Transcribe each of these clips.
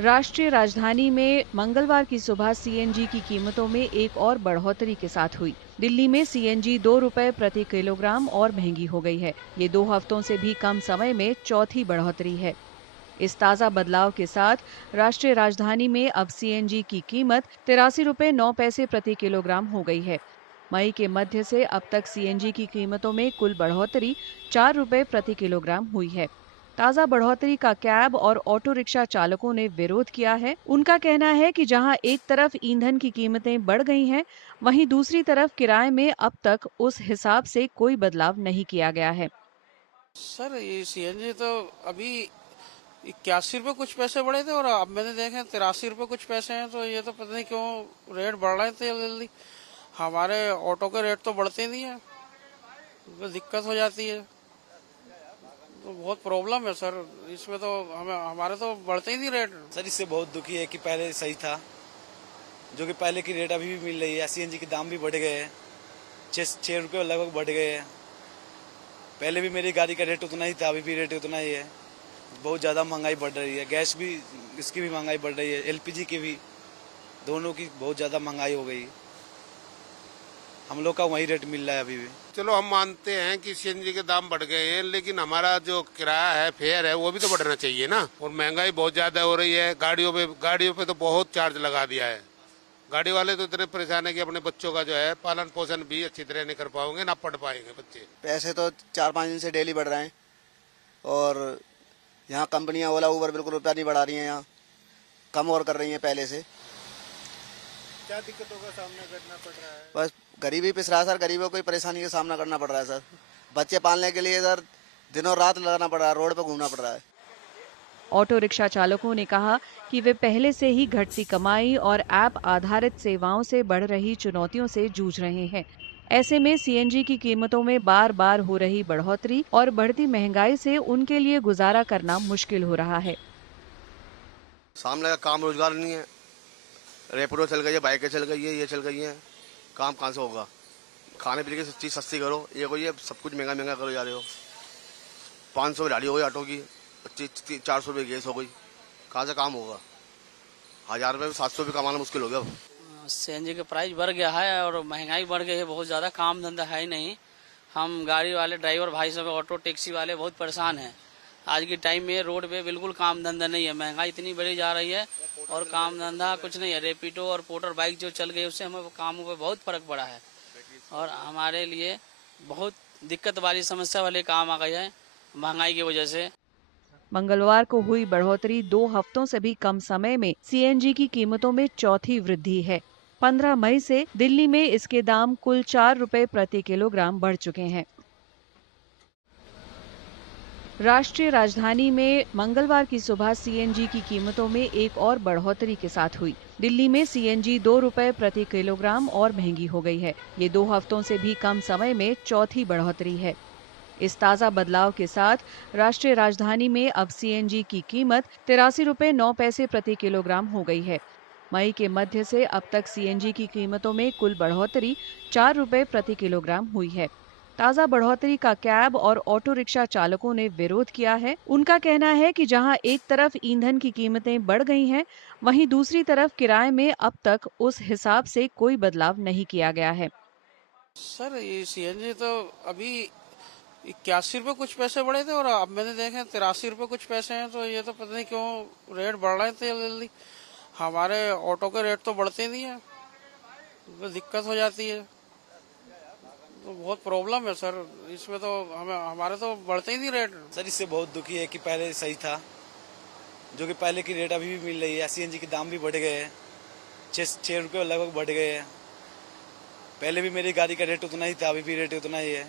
राष्ट्रीय राजधानी में मंगलवार की सुबह सीएनजी की कीमतों में एक और बढ़ोतरी के साथ हुई। दिल्ली में सीएनजी 2 रुपए प्रति किलोग्राम और महंगी हो गई है। ये 2 हफ्तों से भी कम समय में चौथी बढ़ोतरी है। इस ताजा बदलाव के साथ राष्ट्रीय राजधानी में अब सीएनजी की कीमत 83 रुपए 9 पैसे प्रति किलोग्राम हो गई है। मई के मध्य से अब तक सीएनजी की कीमतों में कुल बढ़ोतरी 4 रुपए प्रति किलोग्राम हुई है। ताजा बढ़ोतरी का कैब और ऑटो रिक्शा चालकों ने विरोध किया है। उनका कहना है कि जहां एक तरफ ईंधन की कीमतें बढ़ गई हैं, वहीं दूसरी तरफ किराए में अब तक उस हिसाब से कोई बदलाव नहीं किया गया है। सर ये सीएनजी तो अभी 81 रुपये कुछ पैसे बढ़े थे और अब मैंने देखे 83 रुपये कुछ पैसे हैं। तो ये तो पता नहीं क्यों रेट बढ़ रहे थे जल्दी। हमारे ऑटो के रेट तो बढ़ते नहीं है, तो दिक्कत हो जाती है। तो बहुत प्रॉब्लम है सर इसमें। तो हमें हमारे तो बढ़ते ही नहीं रेट। सर इससे बहुत दुखी है कि पहले सही था, जो कि पहले की रेट अभी भी मिल रही है। सीएनजी के दाम भी बढ़ गए हैं, 6 रुपये लगभग बढ़ गए हैं। पहले भी मेरी गाड़ी का रेट उतना ही था, अभी भी रेट उतना ही है। बहुत ज़्यादा महंगाई बढ़ रही है। गैस भी, इसकी भी महंगाई बढ़ रही है, एलपीजी की भी, दोनों की बहुत ज़्यादा महंगाई हो गई। हम लोग का वही रेट मिल रहा है अभी भी। चलो हम मानते हैं कि सीएनजी के दाम बढ़ गए हैं, लेकिन हमारा जो किराया है, फेयर है, वो भी तो बढ़ना चाहिए ना। और महंगाई बहुत ज्यादा हो रही है। गाड़ियों पे तो बहुत चार्ज लगा दिया है। गाड़ी वाले तो इतने परेशान है कि अपने बच्चों का जो है पालन पोषण भी अच्छी तरह नहीं कर पाओगे, ना पढ़ पाएंगे बच्चे। पैसे तो 4-5 दिन से डेली बढ़ रहे हैं और यहाँ कंपनियां ओला उबर बिल्कुल रुपया नहीं बढ़ा रही हैं। यहाँ कम और कर रही हैं पहले से। क्या दिक्कतों का सामना करना पड़ रहा है? बस गरीबी पिस रहा है सर। गरीबों को परेशानी का सामना करना पड़ रहा है सर। बच्चे पालने के लिए सर दिनों रात लगाना पड़ रहा है, रोड पर घूमना पड़ रहा है। ऑटो रिक्शा चालकों ने कहा कि वे पहले से ही घटती कमाई और ऐप आधारित सेवाओं से बढ़ रही चुनौतियों से जूझ रहे हैं। ऐसे में सीएनजी की कीमतों में बार बार हो रही बढ़ोतरी और बढ़ती महंगाई से उनके लिए गुजारा करना मुश्किल हो रहा है। सामने का काम रोजगार नहीं है। रैपिडो चल गई है, बाइकें चल गई है, ये चल गई हैं। काम कहाँ से होगा? खाने पीने की चीज़ सस्ती करो, ये कोई ये सब कुछ महंगा महंगा करो जा रहे हो। 500 गाड़ी हो गई ऑटो की, 400 रुपये गैस हो गई, कहाँ से काम होगा? 1000 रुपये 700 रुपये कमाना मुश्किल हो गया अब। सीएनजी का प्राइस बढ़ गया है और महंगाई बढ़ गई है। बहुत ज़्यादा काम धंधा है ही नहीं। हम गाड़ी वाले ड्राइवर भाई सब, ऑटो टैक्सी वाले बहुत परेशान हैं। आज के टाइम में रोड पे बिल्कुल काम धंधा नहीं है। महंगाई इतनी बढ़ी जा रही है और काम धंधा कुछ नहीं है। रैपिडो और पोर्टर बाइक जो चल गई, उससे हमें कामों पे बहुत फर्क पड़ा है और हमारे लिए बहुत दिक्कत वाली समस्या वाले काम आ गए हैं महंगाई की वजह से। मंगलवार को हुई बढ़ोतरी 2 हफ्तों से भी कम समय में सीएनजी की कीमतों में चौथी वृद्धि है। 15 मई से दिल्ली में इसके दाम कुल 4 रुपए प्रति किलोग्राम बढ़ चुके हैं। राष्ट्रीय राजधानी में मंगलवार की सुबह सीएनजी की कीमतों में एक और बढ़ोतरी के साथ हुई। दिल्ली में सीएनजी 2 रुपए प्रति किलोग्राम और महंगी हो गई है। ये 2 हफ्तों से भी कम समय में चौथी बढ़ोतरी है। इस ताजा बदलाव के साथ राष्ट्रीय राजधानी में अब सीएनजी की कीमत 83 रुपए 9 पैसे प्रति किलोग्राम हो गई है। मई के मध्य से अब तक सीएनजी की कीमतों में कुल बढ़ोतरी 4 रुपए प्रति किलोग्राम हुई है। ताजा बढ़ोतरी का कैब और ऑटो रिक्शा चालकों ने विरोध किया है। उनका कहना है कि जहां एक तरफ ईंधन की कीमतें बढ़ गई हैं, वहीं दूसरी तरफ किराए में अब तक उस हिसाब से कोई बदलाव नहीं किया गया है। सर ये सीएनजी तो अभी 81 रुपये कुछ पैसे बढ़े थे और अब मैंने देखे 83 रुपये कुछ पैसे हैं। तो ये तो पता नहीं क्यों रेट बढ़ रहे थे जल्दी। हमारे ऑटो के रेट तो बढ़ते नहीं है, तो दिक्कत हो जाती है। तो बहुत प्रॉब्लम है सर इसमें। तो हमें हमारे तो बढ़ते ही नहीं रेट। सर इससे बहुत दुखी है कि पहले सही था, जो कि पहले की रेट अभी भी मिल रही है। सीएनजी के दाम भी बढ़ गए हैं, 6 रुपये लगभग बढ़ गए हैं। पहले भी मेरी गाड़ी का रेट उतना ही था, अभी भी रेट उतना ही है।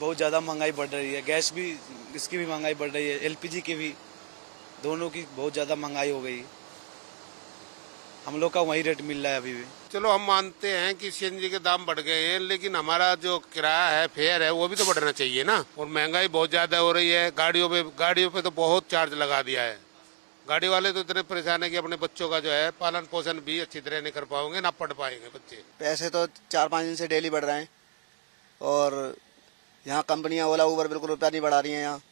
बहुत ज़्यादा महंगाई बढ़ रही है। गैस भी, इसकी भी महंगाई बढ़ रही है, एलपीजी की भी, दोनों की बहुत ज़्यादा महंगाई हो गई। हम लोग का वही रेट मिल रहा है अभी भी। चलो हम मानते हैं कि सीएनजी के दाम बढ़ गए हैं, लेकिन हमारा जो किराया है, फेयर है, वो भी तो बढ़ना चाहिए ना। और महंगाई बहुत ज्यादा हो रही है। गाड़ियों पे तो बहुत चार्ज लगा दिया है। गाड़ी वाले तो इतने परेशान है कि अपने बच्चों का जो है पालन पोषण भी अच्छी तरह नहीं कर पाओगे, ना पढ़ पाएंगे बच्चे। पैसे तो 4-5 दिन से डेली बढ़ रहे हैं और यहाँ कंपनियां ओला उबर बिल्कुल रुपया नहीं बढ़ा रही हैं। यहाँ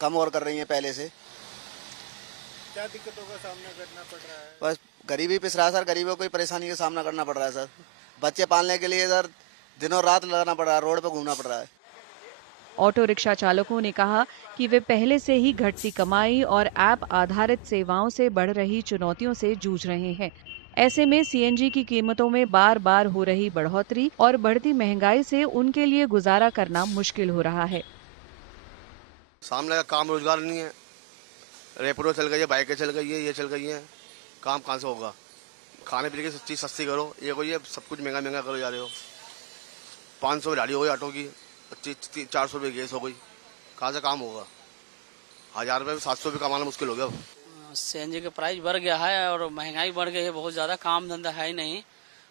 कम और कर रही हैं पहले से। क्या दिक्कतों का सामना करना पड़ रहा है? बस गरीबी पिस रहा है सर, गरीबों को कोई परेशानी का सामना करना पड़ रहा है सर। बच्चे पालने के लिए सर दिनों रात लगाना पड़ रहा है, रोड पर घूमना पड़ रहा है। ऑटो रिक्शा चालकों ने कहा कि वे पहले से ही घटती कमाई और ऐप आधारित सेवाओं से बढ़ रही चुनौतियों से जूझ रहे हैं। ऐसे में सीएनजी की कीमतों में बार बार हो रही बढ़ोतरी और बढ़ती महंगाई से उनके लिए गुजारा करना मुश्किल हो रहा है। सामने का काम रोजगार नहीं है, रेपिडो चल गई है, बाइकें चल गई है, ये चल गई हैं, काम कहाँ से होगा? खाने पीने की चीज़ सस्ती करो, ये कोई है सब कुछ महंगा महंगा करो जा रहे हो। 500 में गाड़ी हो गई ऑटो की, 400 रुपये गैस हो गई, कहाँ से काम होगा? 1000 रुपये 700 रुपये कमाना मुश्किल हो गया। सीएनजी का प्राइस बढ़ गया है और महंगाई बढ़ गई है, बहुत ज़्यादा काम धंधा है ही नहीं।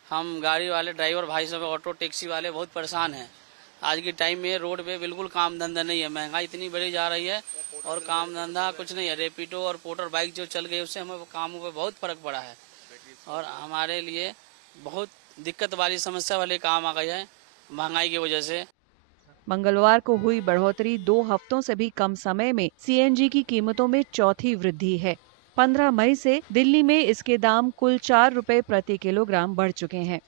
हम गाड़ी वाले ड्राइवर भाई सब ऑटो टैक्सी वाले बहुत परेशान हैं। आज के टाइम में रोड पे बिल्कुल काम धंधा नहीं है, महंगाई इतनी बढ़ी जा रही है और काम धंधा कुछ नहीं है। रेपिडो और पोर्टर बाइक जो चल गई उससे हमें कामों पे बहुत फर्क पड़ा है और हमारे लिए बहुत दिक्कत वाली समस्या वाले काम आ गए हैं महंगाई की वजह से। मंगलवार को हुई बढ़ोतरी 2 हफ्तों से भी कम समय में सीएनजी की कीमतों में चौथी वृद्धि है। 15 मई से दिल्ली में इसके दाम कुल 4 रुपए प्रति किलोग्राम बढ़ चुके हैं।